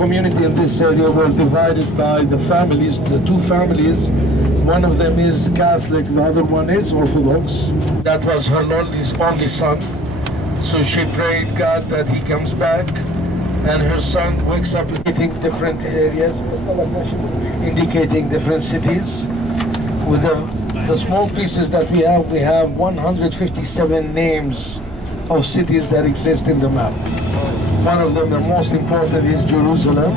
community in this area were divided by the families, the two families. One of them is Catholic, the other one is Orthodox. That was her only son. So she prayed God that he comes back, and her son wakes up indicating different areas, indicating different cities. With the small pieces that we have 157 names of cities that exist in the map. One of them, the most important, is Jerusalem.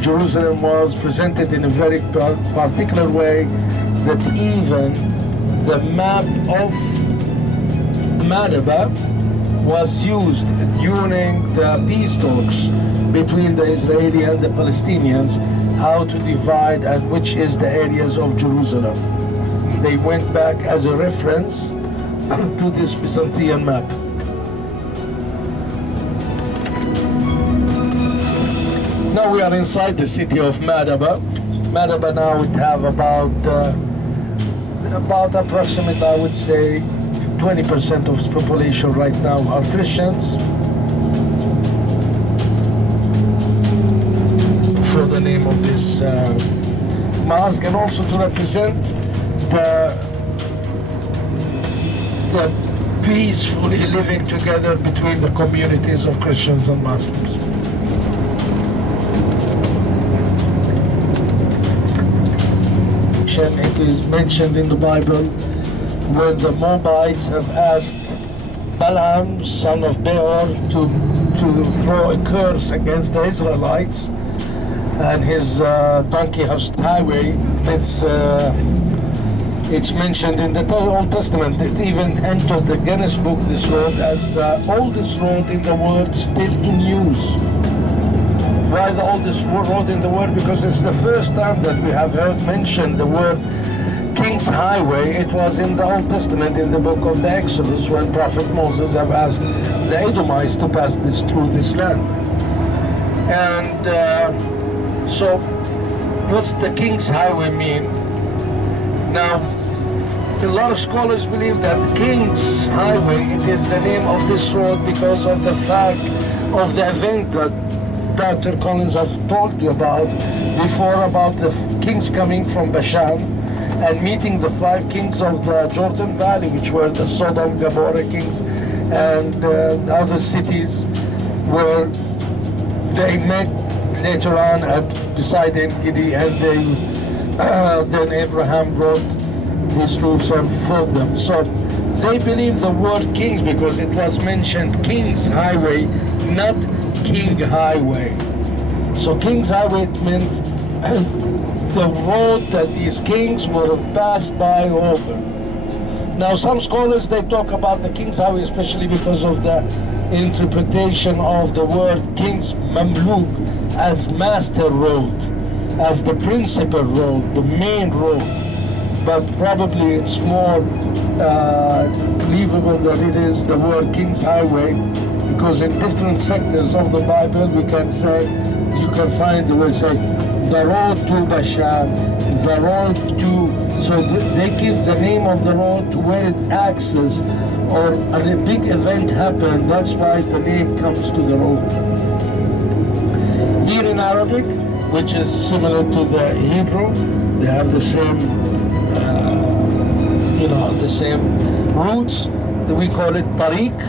Jerusalem was presented in a very particular way that even the map of Madaba was used during the peace talks between the Israeli and the Palestinians, how to divide and which is the areas of Jerusalem. They went back as a reference to this Byzantine map. Now we are inside the city of Madaba. Madaba now would have about approximately, I would say, 20% of its population right now are Christians. For the name of this mosque, and also to represent the peacefully living together between the communities of Christians and Muslims. It is mentioned in the Bible when the Moabites have asked Balaam, son of Beor, to throw a curse against the Israelites, and his donkey has highway. It's mentioned in the Old Testament. It even entered the Guinness Book, this road, as the oldest road in the world still in use. Why the oldest road in the world? Because it's the first time that we have heard mentioned the word King's Highway. It was in the Old Testament, in the book of the Exodus, when Prophet Moses have asked the Edomites to pass through this land. And so, what's the King's Highway mean? Now, a lot of scholars believe that King's Highway, it is the name of this road because of the fact of the event that Dr. Collins has talked to you about before, about the kings coming from Bashan and meeting the 5 kings of the Jordan Valley, which were the Sodom, Gomorrah kings, and the other cities where they met later on beside En-Gedi, and then Abraham brought his troops and fought them. So they believe the word kings because it was mentioned King's Highway, not King Highway. So King's Highway meant the road that these kings would have passed by over. Now some scholars, they talk about the King's Highway especially because of the interpretation of the word King's Mamluk as master road, as the principal road, the main road. But probably it's more believable that it is the word King's Highway, because in different sectors of the Bible we can say, you can find the word say the road to Bashan, the road to, so they give the name of the road to where it access or a big event happened. That's why the name comes to the road. Here in Arabic, which is similar to the Hebrew, they have the same the same roots. We call it Tariq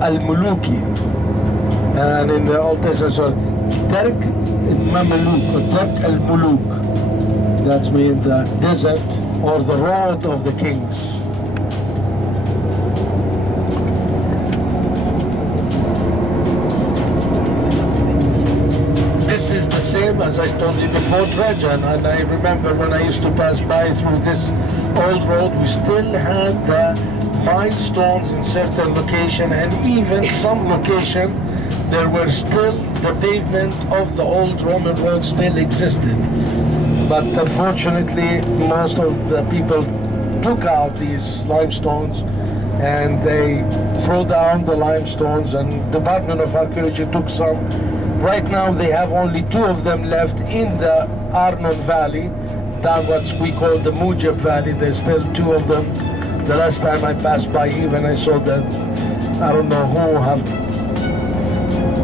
al-Muluki, and in the Old Testament, so Tarq al-Mamluk, or Tarq al-Muluk. That's mean the desert or the road of the kings. This is the same as I told you before, Trajan, and I remember when I used to pass by through this old road, we still had the milestones in certain location, and even some location there were still the pavement of the old Roman road still existed. But unfortunately most of the people took out these limestones and they threw down the limestones, and Department of Archaeology took some. Right now they have only 2 of them left in the Arnon Valley, down what we call the Mujib Valley. There's still 2 of them. The last time I passed by, even I saw that, I don't know who have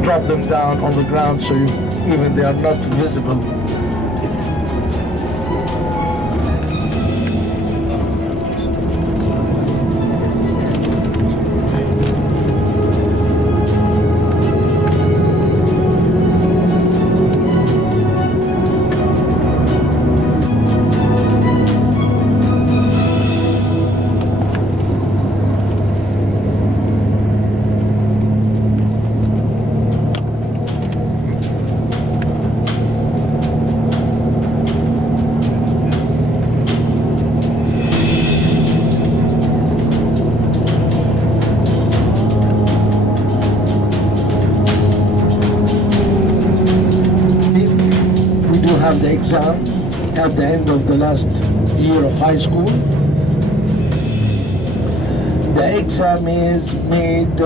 drop them down on the ground so even they are not visible. The exam at the end of the last year of high school. The exam is made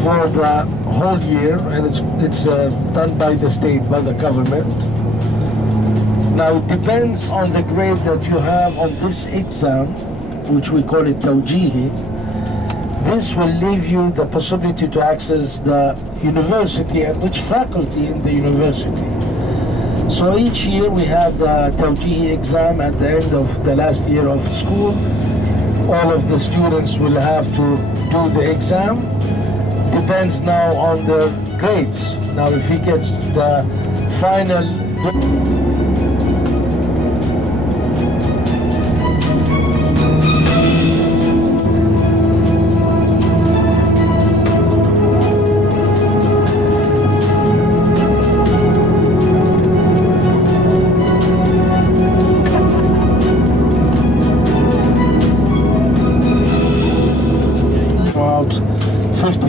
for the whole year, and it's done by the state, by the government. Now it depends on the grade that you have on this exam, which we call it Tawjihi. This will leave you the possibility to access the university and which faculty in the university. So each year we have the Tawjihi exam at the end of the last year of school. All of the students will have to do the exam. Depends now on their grades. Now if he gets the final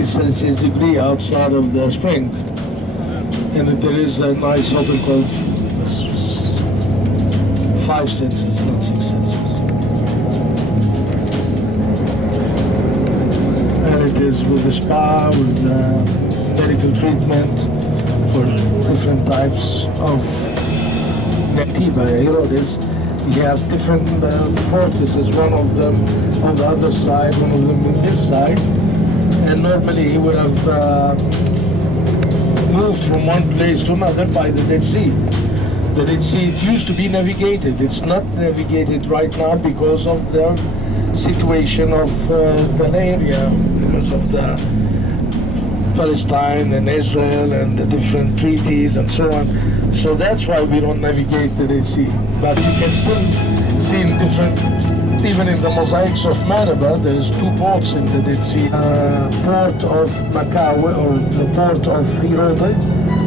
Celsius degree outside of the spring, and there is a nice oven called 5 Celsius, not 6 Celsius, and it is with the spa, with medical treatment for different types of Netiba Herodes. You have different fortresses, one of them on the other side, one of them on this side. And normally he would have moved from one place to another by the Dead Sea. The Dead Sea, it used to be navigated. It's not navigated right now because of the situation of the area, because of the Palestine and Israel and the different treaties and so on. So that's why we don't navigate the Dead Sea. But you can still see in different, even in the mosaics of Maraba, there is 2 ports in the Dead Sea. Port of Machaerus, or the port of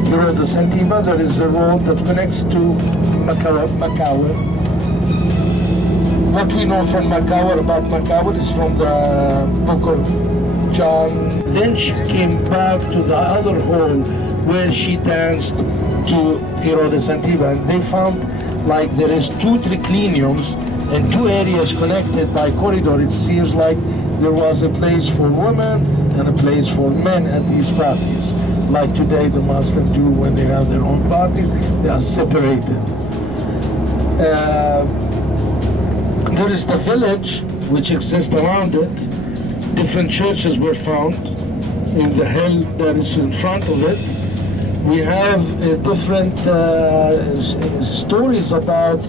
Herodes Antiba, there is a road that connects to Machaerus. What we know from Machaerus about Machaerus is from the book of John. Then she came back to the other hall where she danced to Herodes Antiba, and they found like there is 2 tricliniums and 2 areas connected by corridor. It seems like there was a place for women and a place for men at these parties. Like today the Muslims do when they have their own parties, they are separated. There is the village which exists around it. Different churches were found in the hill that is in front of it. We have different stories about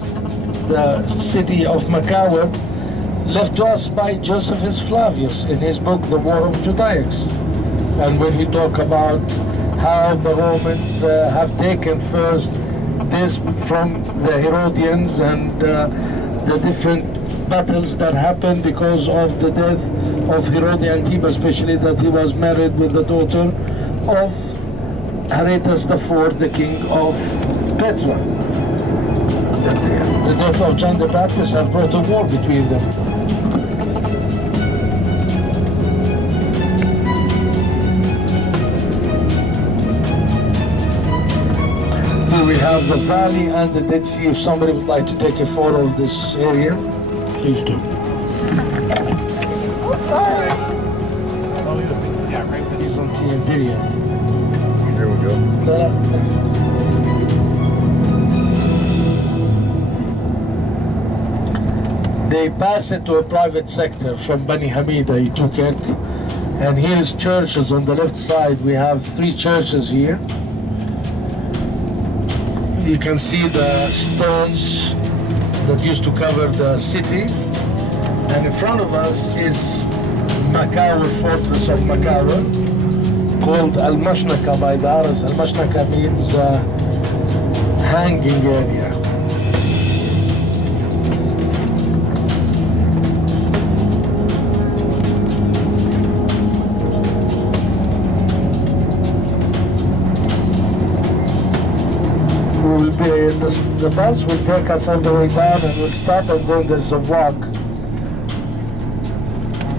the city of Machaerus left to us by Josephus Flavius in his book The War of Judaics. And when we talk about how the Romans have taken first this from the Herodians and the different battles that happened because of the death of Herodian Antiba, especially that he was married with the daughter of Aretas IV, the king of Petra. The death of John the Baptist have brought a war between them. Here we have the valley and the Dead Sea. If somebody would like to take a photo of this area, please do. Byzantine period. Here we go. They passed it to a private sector from Bani Hamida. He took it And here is churches on the left side. We have 3 churches here. You can see the stones that used to cover the city. And in front of us is Machaerus, fortress of Machaerus, called Al-Mashnaka by the Arabs. Al-Mashnaka means hanging area. The bus will take us all the way down, and we'll stop, and then there's a walk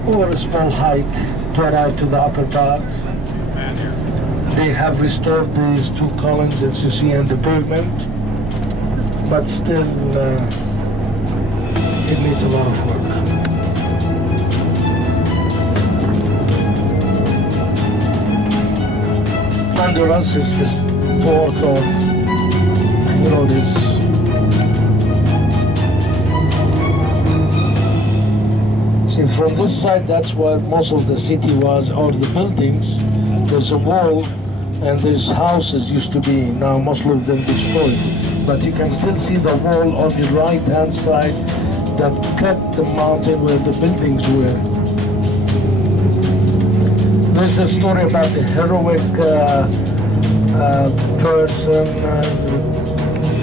or a small hike to arrive to the upper part. They have restored these 2 columns that you see on the pavement, but still it needs a lot of work. Under us is this port of, you know, this see, from this side, that's where most of the city was, or the buildings. There's a wall, and there's houses used to be. Now most of them destroyed, but you can still see the wall on the right hand side that cut the mountain where the buildings were. There's a story about a heroic person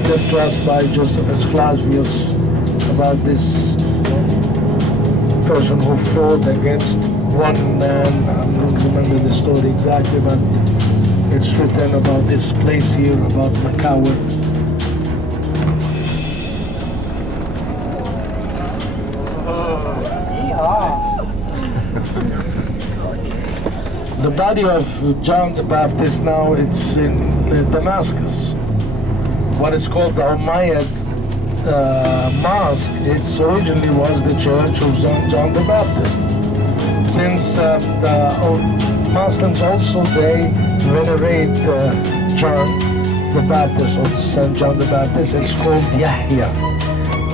left to us by Josephus Flavius, about this person who fought against one man. I don't remember the story exactly, but it's written about this place here, about Machaerus. The body of John the Baptist now, it's in Damascus. What is called the Umayyad mosque, it originally was the church of John the Baptist. Since the Muslims also, they venerate John the Baptist, or St. John the Baptist. It's called Yahya,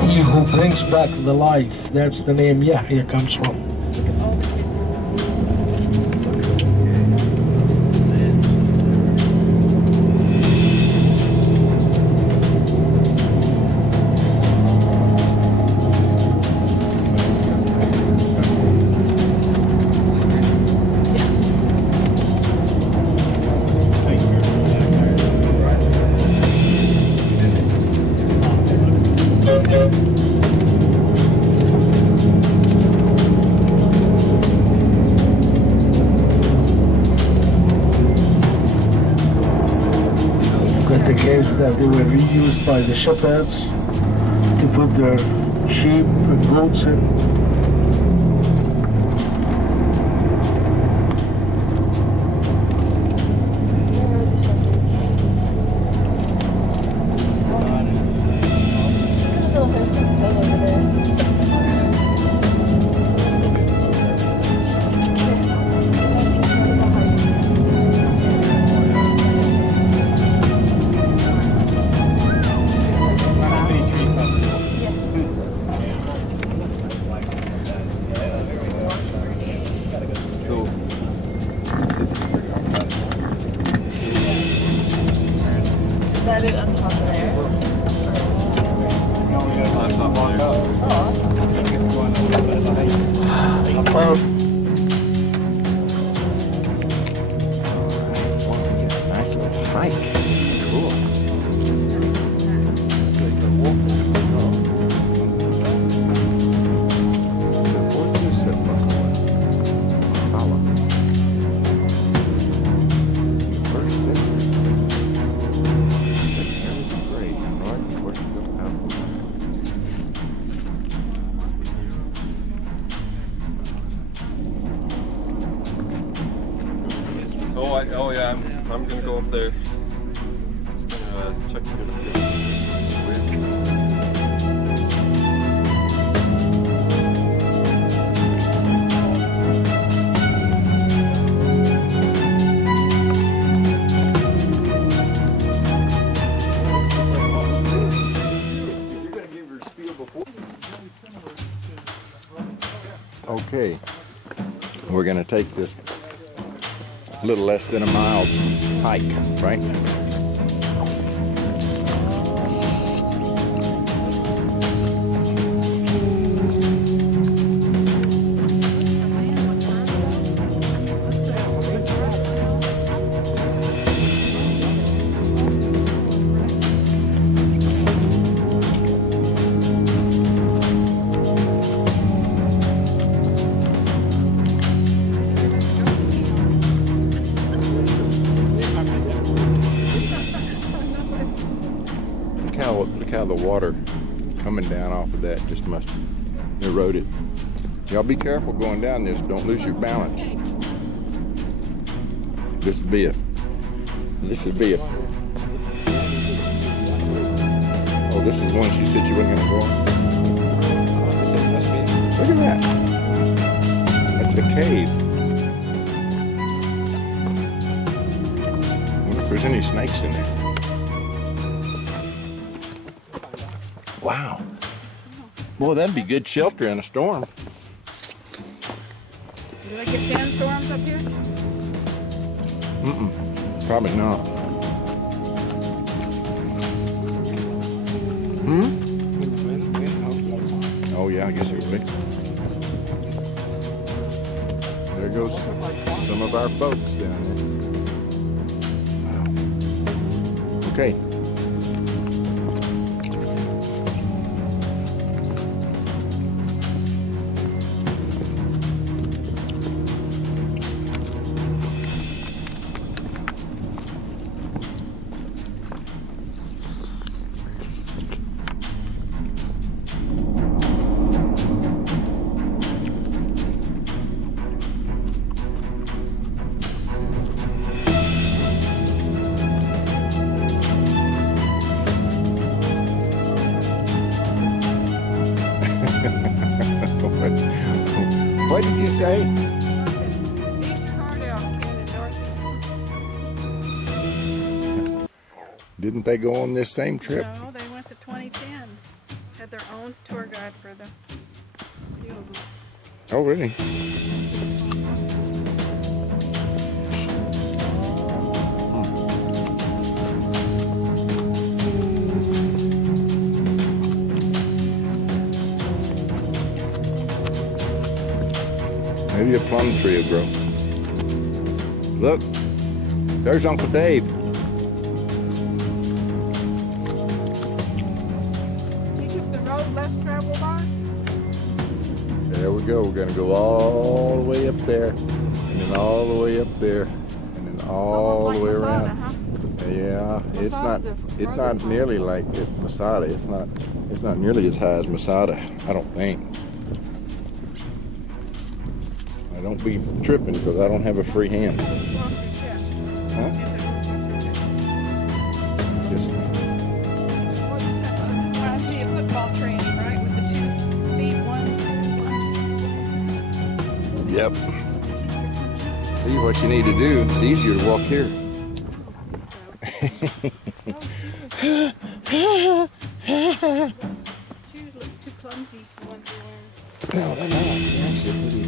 he who brings back the life. That's the name Yahya comes from. The caves that they were reused by the shepherds to put their sheep and goats in. That it on top of there? No, we gotta find something on top. Nice little hike. Cool. Oh yeah, I'm gonna go up there. I'm just gonna check the You're gonna give your spiel before. Okay, we're gonna take this a little less than a mile hike, right? Look how the water coming down off of that just must erode it. Y'all be careful going down this. Don't lose your balance. This would be it. Oh, this is one she said she wasn't going to go on. Look at that. That's the cave. I wonder if there's any snakes in there. Wow. Boy, that'd be good shelter in a storm. Do they get sandstorms up here? Probably not. Oh yeah, I guess it would be. There goes some of our folks down there. Wow. Okay. What did you say? Didn't they go on this same trip? No, they went to 2010. Had their own tour guide for the field. Oh, really? Maybe a plum tree will grow. Look, there's Uncle Dave. You took the road less traveled on? There we go. We're gonna go all the way up there, and then all the way up there, and then all Almost the way like around. Masada, huh? Yeah, Masada's it's not nearly like Masada. It's not nearly as high as Masada, I don't think. Don't be tripping because I don't have a free hand. Huh? Yes. Reminds me of football training, right? With the 2 feet, 1, 2, 1. Yep. See what you need to do. It's easier to walk here. Shoes look too clumsy for ones you wear. No, they're not. They're actually pretty.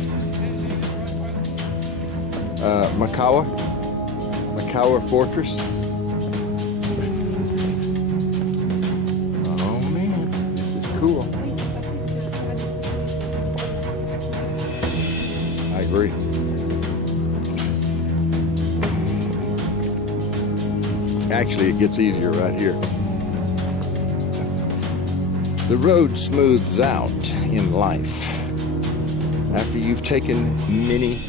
Machaerus Fortress. Oh man, this is cool. I agree. Actually, it gets easier right here. The road smooths out in life after you've taken many.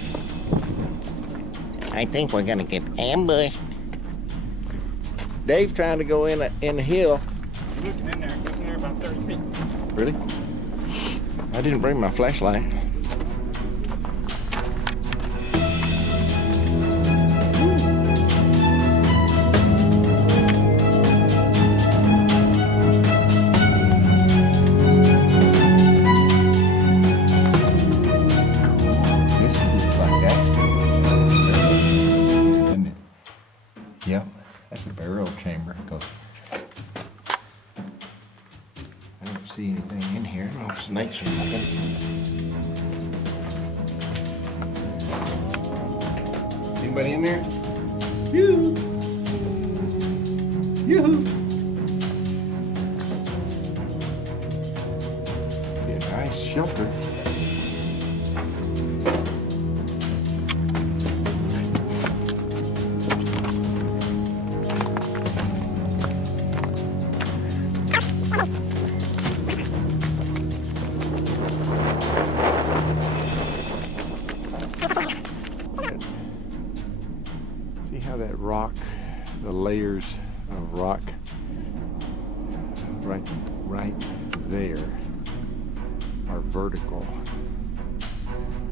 I think we're gonna get ambushed. Dave's trying to go in a hill. You're looking in there. It goes in there about 30 feet. Really? I didn't bring my flashlight. Yep, that's a burial chamber. I don't see anything in here. No snakes or nothing. Anybody in there? You. Yoo-hoo. Be a nice shelter. See how that rock, the layers of rock right there are vertical,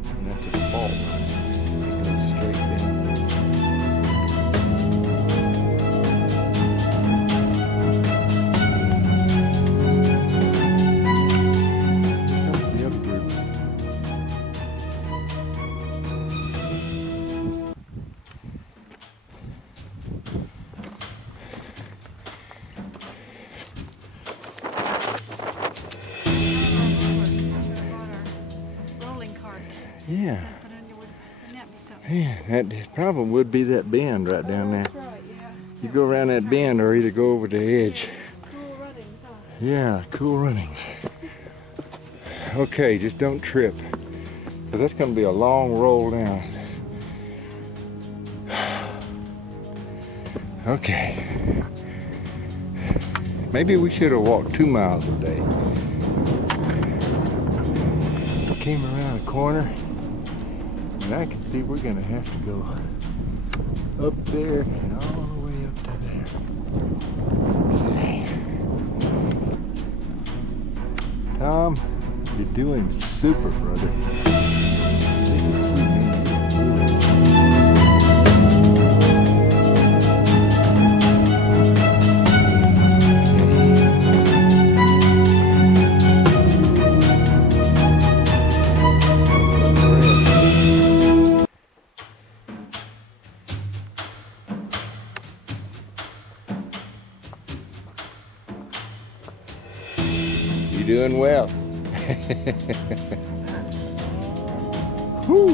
and that's a fault. It goes straight down. Here comes the other group. Yeah. Yeah, that probably would be that bend right down there. That's right, yeah. You go around that bend or either go over the edge. Cool runnings, huh? Yeah, cool runnings. Okay, just don't trip, because that's going to be a long roll down. Okay. Maybe we should have walked 2 miles a day. Came around a corner, and I can see we're gonna have to go up there and all the way up to there. Okay. Tom, you're doing super, brother. You're doing well. Whew.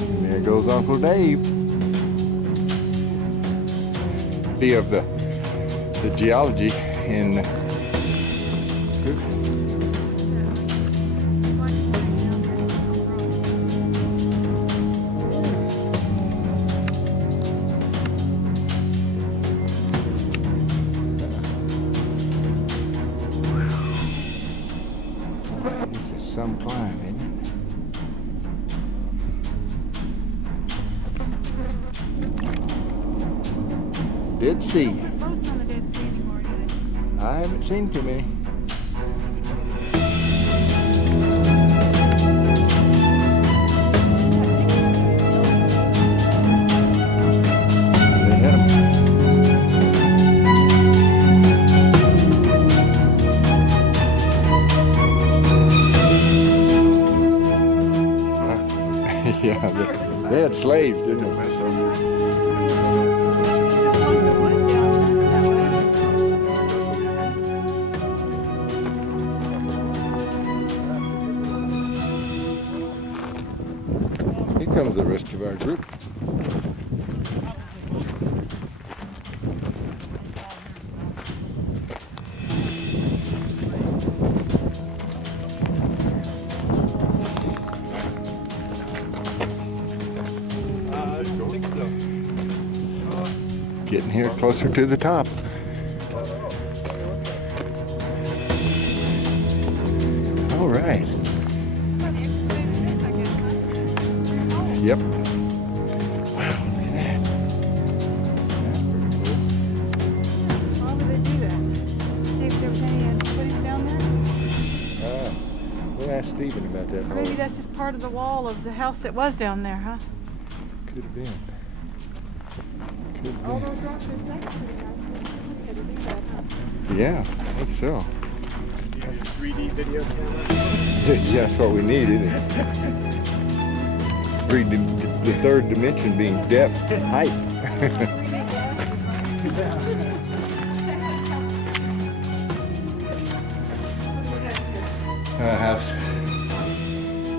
And there goes Uncle Dave. Be of the geology in some climb, isn't it? Dead Sea. Boats on the Dead Sea anymore, do they? I haven't seen too many. They had them. Yeah, they had slaves, didn't they? Here comes the rest of our group. Getting here closer to the top. All right. Yep. Wow, look at that. That's pretty cool. Why would they do that? Just to see if there was any footage down there? We'll ask Stephen about that. Maybe that's just part of the wall of the house that was down there, huh? Could have been. Could have All been. those rocks are next to the house. Could have been that, huh? Yeah, I think so. You need a 3D video camera? Yeah, that's what we need, isn't it? The third dimension being depth and height.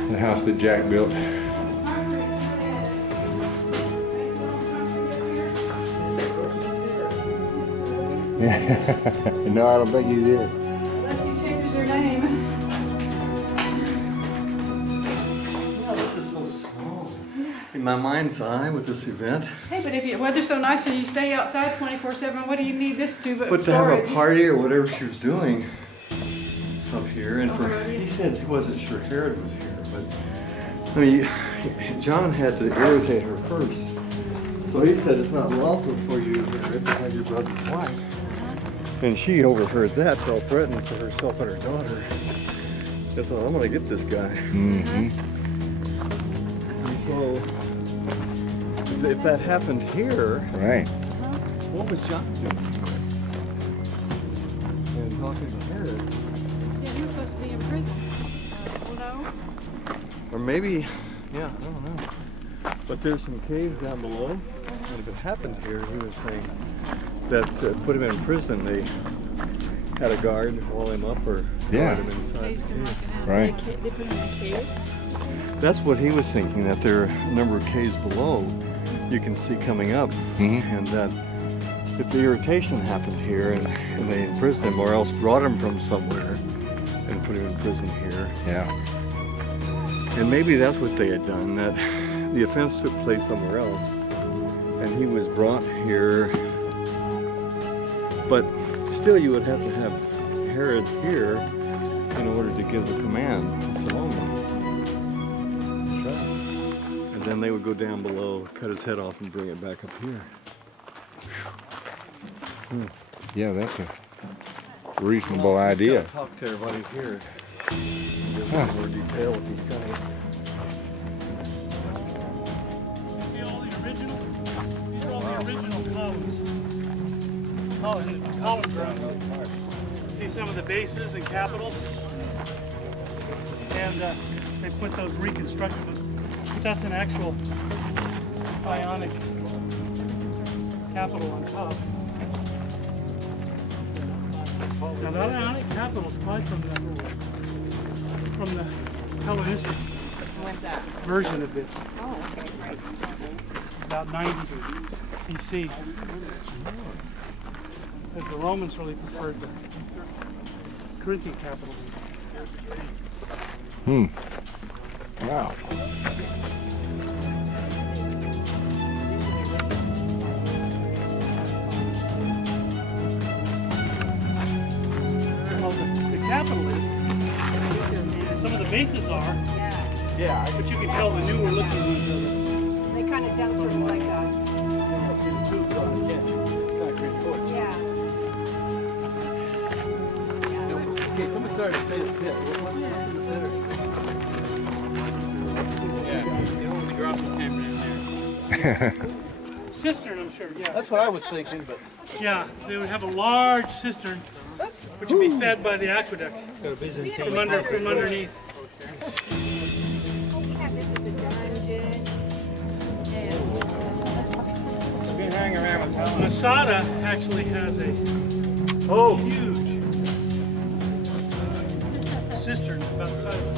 The house that Jack built. No, I don't think he's here. Unless he changes your name. Wow, this is so small in my mind's eye with this event. Hey, but if the weather's so nice and you stay outside 24/7, what do you need this to do but But to have a storage? party or whatever she was doing up here, and he said he wasn't sure Herod was here, but I mean, John had to irritate her first. So he said it's not lawful for you, Herod, to have your brother's wife. And she overheard that, felt threatened for herself and her daughter. I thought, I'm gonna get this guy. Mm-hmm. And so, if that happened here, Right. what was John doing? And talking to Herod. Yeah, he was supposed to be in prison. Oh no? Or maybe, yeah, I don't know. But there's some caves down below. And if it happened here, he was saying that to put him in prison, they had a guard wall him up or Yeah. guard him inside the Caged him cave. like an Right. animal. They put him in a cave? That's what he was thinking, that there are a number of caves below you can see coming up. Mhm. And that if the irritation happened here and they imprisoned him or else brought him from somewhere and put him in prison here, Yeah. and maybe that's what they had done, that the offense took place somewhere else and he was brought here, but still you would have to have Herod here in order to give the command to Solomon. And then they would go down below, cut his head off and bring it back up here. Yeah, that's a reasonable idea. Talk to everybody here. Give them more detail if he's coming. See all the original? These are all the original columns. Oh, and the column drums. See some of the bases and capitals? And they put those reconstructed, but that's an actual ionic capital on top. Now that ionic capital is probably from the Hellenistic version of this. Oh, okay, right. About 90 BC. Because the Romans really preferred the Corinthian capitals. Wow. Well, the capital is, some of the bases are, Yeah. but you can tell the newer looking ones They kind of done sort of like a, yeah. Okay, somebody started to say this. What's in the center? Yeah, they only dropped the camera in there. cistern, I'm sure, yeah. That's what I was thinking, but Yeah, they would have a large cistern, which would be fed by the aqueduct from underneath. been hanging around with Helen. Masada actually has a huge cistern about the size of a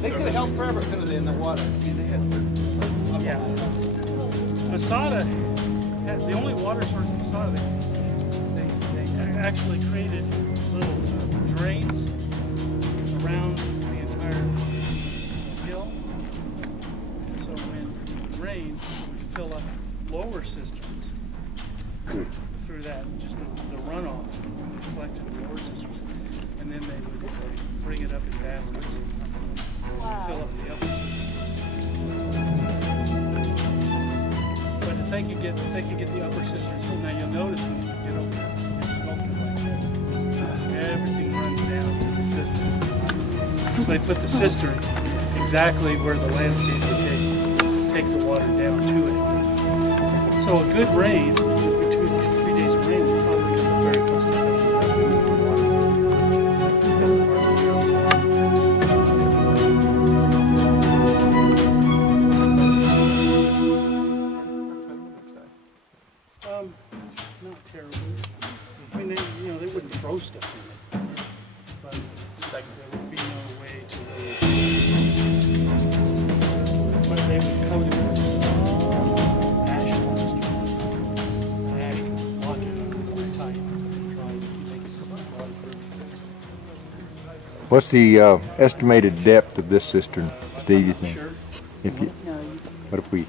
They could have held forever, couldn't they, in the water? I mean, they had. Yeah. Masada, the only water source in Masada, they actually created little drains around the entire hill. And so when it rained, it would fill up lower cisterns through that, just the runoff collected in lower cisterns. And then they would bring it up in baskets and fill up the upper cisterns. But if they could get the upper cisterns full, now you'll notice when you get over there, it's smoking like this. Everything runs down to the cistern. So they put the cistern exactly where the landscape would take the water down to it. So a good rain, 2 or 3 days of rain, would probably get the very close to filling up with water. Not terribly. I mean, they wouldn't throw stuff in it, but there would be no way to. But they would coat it with ash plaster, What's the estimated depth of this cistern, Steve, you think? If you, what if we...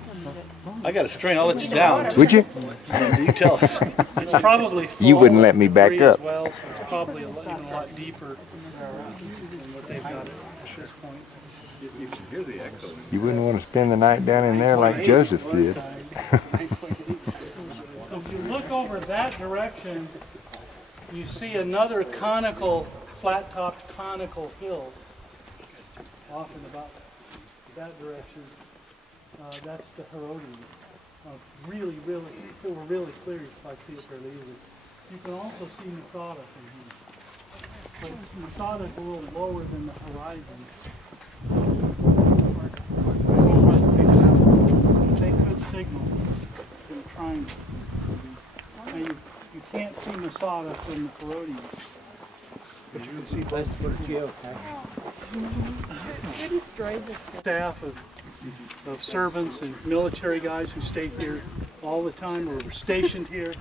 I got a string. I'll let you down. Would you? You tell us. It's probably full. You wouldn't let me back as up. well, so it's probably even a lot deeper than what they've got at this point. You can hear the echo. You wouldn't want to spend the night down in there like Joseph did. So if you look over that direction, you see another conical, flat-topped conical hill off in about that direction. That's the Herodian. Really, really clear if I see it fairly easily. You can also see Masada from here. But Masada is a little lower than the horizon. They could signal in a triangle. Now you can't see Masada from the Herodian. But you can see both staff of servants and military guys who stayed here all the time or were stationed here,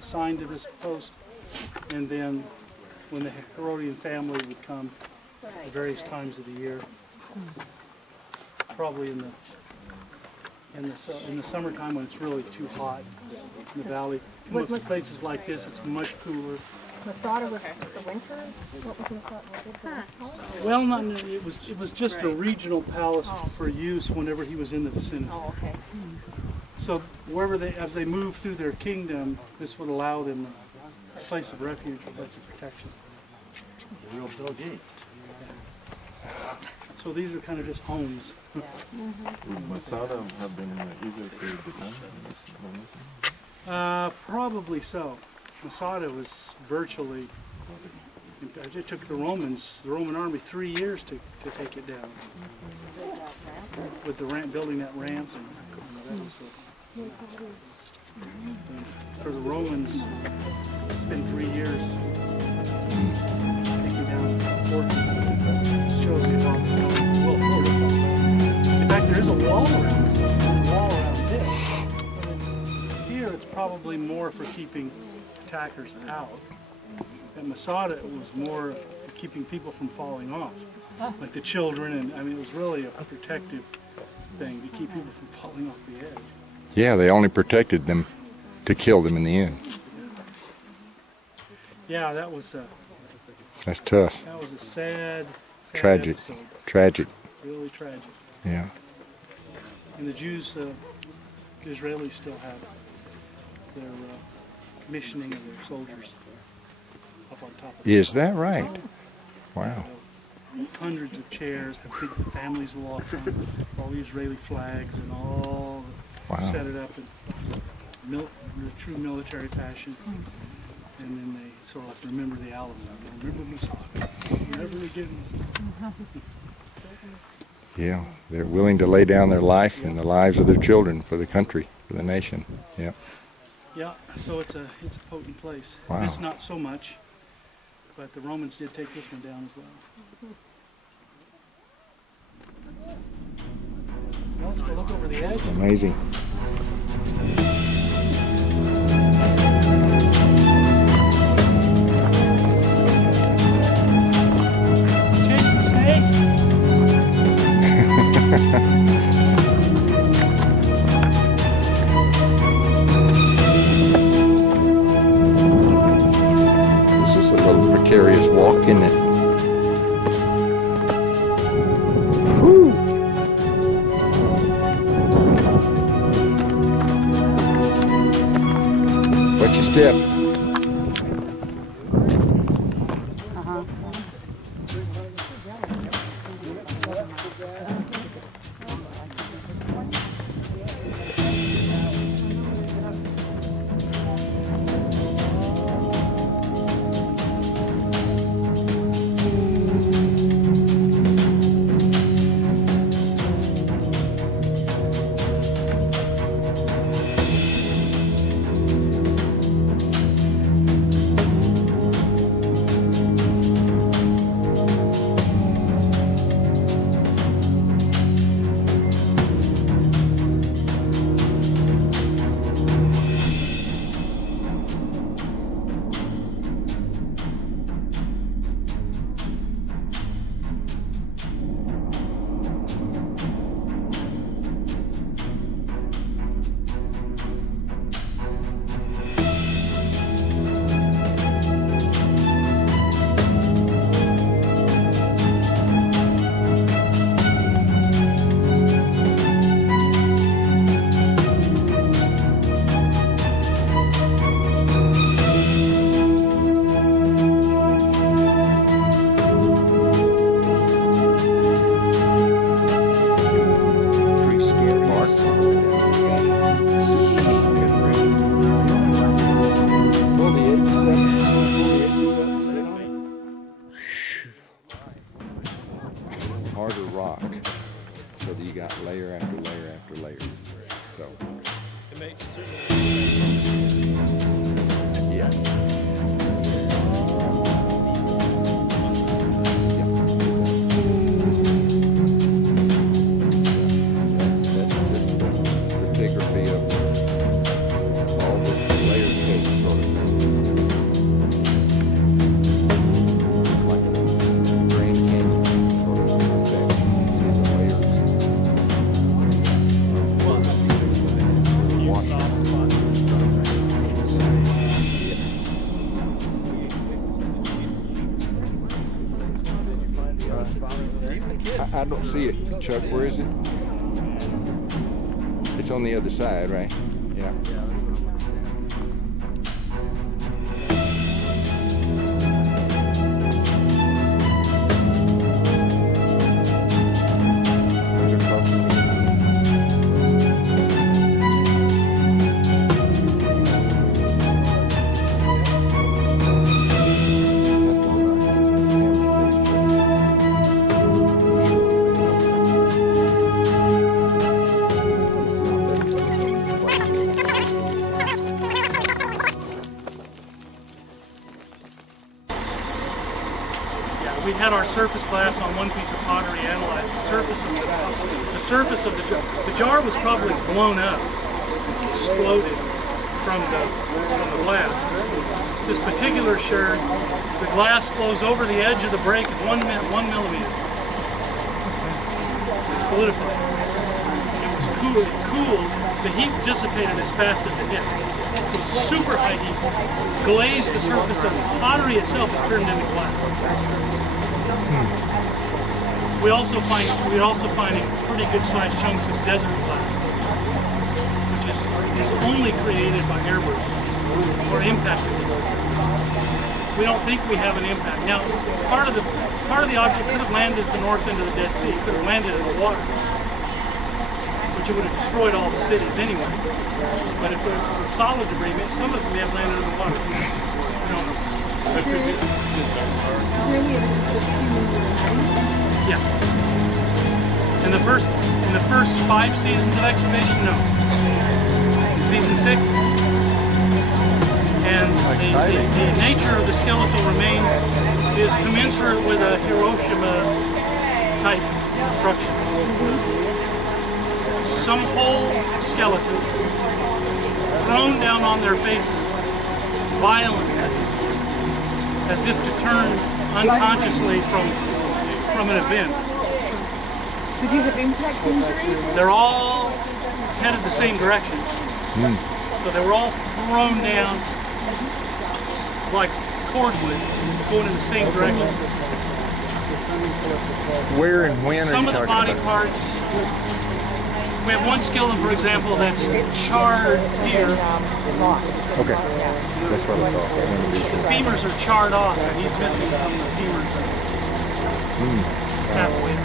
assigned to this post. And then when the Herodian family would come at various times of the year, probably in the summertime when it's really too hot in the valley. Most places like this, it's much cooler. Masada was the winter? What was Masada? Well, it was just a regional palace for use whenever he was in the vicinity. Oh, okay. So wherever as they move through their kingdom, this would allow them a place of refuge, a place of protection. It's a real Bill Gates. So these are kind of just homes. Would Masada have been easier to defend? Probably so. Masada was virtually, it took the Roman army 3 years to take it down. With the building that ramp and that was for the Romans, it's been 3 years taking down fortress. It shows you how well fortified. In fact, there is a wall around this. There's a wall around this. Here, it's probably more for keeping attackers out. At Masada, it was more for keeping people from falling off, like the children, and I mean, it was really a protective thing to keep people from falling off the edge. Yeah, they only protected them to kill them in the end. Yeah, that was That's tough. that was a sad Tragic. episode. Tragic. Really tragic. Yeah. And the Jews, the Israelis still have their commissioning of their soldiers up on top of it. Is that right? Wow. Hundreds of chairs, have big families will walk on, all the Israeli flags and all, Wow. set it up in the true military fashion. And then they sort of like remember the Alamo. Remember Masada. Never again Masada. Yeah, they're willing to lay down their life and the lives of their children for the country, for the nation. Yeah. Yeah, so it's a potent place. Wow. This not so much, but the Romans did take this one down as well. Well, let's go look over the edge. Amazing. Chasing snakes. This is a little precarious walk, isn't it? Woo! Watch your step. I don't see it, Chuck. Where is it? It's on the other side, right? Yeah. We had our surface glass on one piece of pottery analyzed. The surface of the jar was probably blown up, exploded from the glass. This particular sherd, the glass flows over the edge of the break at 1 millimeter. It solidifies. It was cool. It cooled. The heat dissipated as fast as it hit. So super high heat glazed the surface of the pottery itself is turned into glass. We're also finding pretty good sized chunks of desert glass, which is only created by airbursts or impacted. We don't think we have an impact. Now, part of the object could have landed at the north end of the Dead Sea. It could have landed in the water, which it would have destroyed all the cities anyway. But if it's solid debris, some of them may have landed in the water. We don't know. But it could be. Yeah. In the first 5 seasons of excavation, no. In season 6, and the nature of the skeletal remains is commensurate with a Hiroshima type destruction. Some whole skeletons thrown down on their faces violently, as if to turn unconsciously from an event. Did you have impact injuries? They're all headed the same direction. So they were all thrown down like cordwood, going in the same direction. Where and when Some are you of the talking body about? parts, we have one skeleton, for example, that's charred here. Okay, that's what I thought. The femurs are charred off, and he's missing from the femurs. Halfway.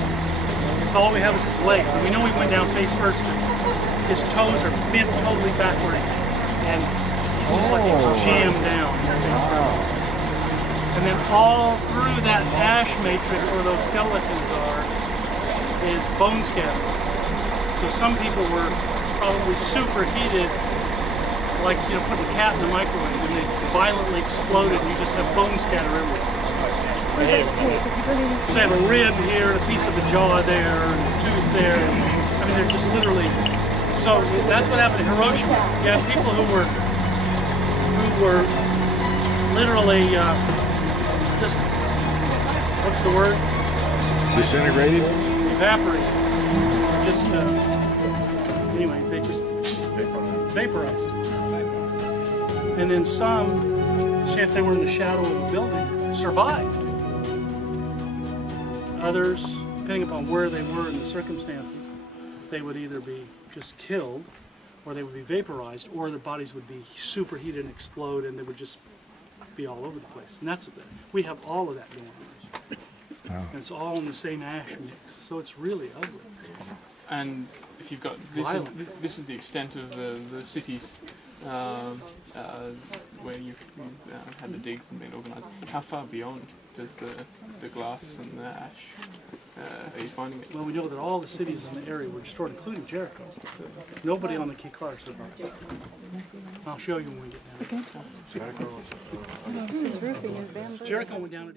So all we have is his legs, and we know he went down face first because his toes are bent totally backward, and he's just like he was jammed down face first. And then all through that ash matrix where those skeletons are is bone scatter. So some people were probably superheated, like, you know, putting a cat in the microwave, and they violently exploded, and you just have bone scatter everywhere. So they have a rib here, and a piece of the jaw there, and a tooth there. I mean, they're just literally. So that's what happened in Hiroshima. You have people who were literally just, what's the word? Disintegrated? Evaporated. Just anyway, they just vaporized. And then some, say if they were in the shadow of a building, survived. Others, depending upon where they were in the circumstances, they would either be just killed, or they would be vaporized, or their bodies would be superheated and explode, and they would just be all over the place. And that's we have all of that going on. Wow. And it's all in the same ash mix, so it's really ugly. And if you've got this is the extent of the cities where you've had the digs and been organised. How far beyond does the glass and the ash are you finding it? Well, we know that all the cities in the area were destroyed, including Jericho. Nobody on the Kikar survived. I'll show you when we get down. Okay. Jericho went down at